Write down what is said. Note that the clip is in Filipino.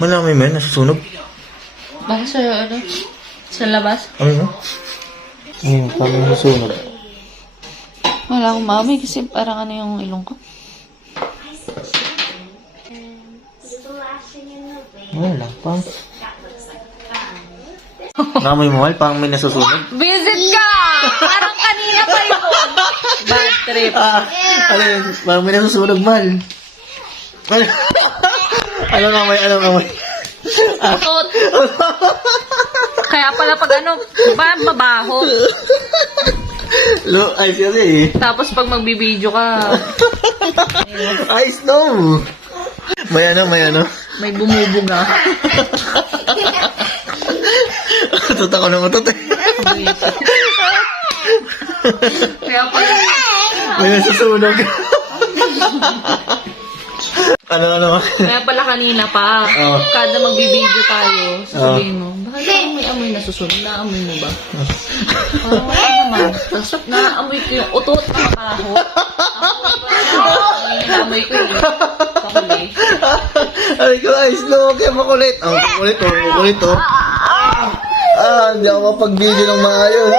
Malami mo yan, nasusunog. Baka sa, sa labas. Amoy mo? Paano nasusunog? Wala akong maamoy kasi parang ano yung ilong ko. Wala pa. Namoy mo, Mal? Parang may nasusunog? Visit ka! Parang kanina pa yun. Bad trip. Ano yun? Parang may nasusunog, Mal. Anong amoy? Utot. Kaya pala pag ano, mabaho. Ay, kasi Tapos pag magbibideo ka, Ay, snow! May ano? may bumubuga. Utot ako ng utot eh. Kaya pala, May nasusunog. Ano? kaya pala kanina pa, Oh. kada magbibideo tayo, sabihin mo, bakit parang may amoy nasusunod? Naamoy mo ba? Parang wala naman. Tapos naamoy ko yung utot na makaho. Naamoy ko yung pakuli. Ay ko, ay, snow. Kaya makulit. Makulit oh. Hindi ako mapag-video ng maayos.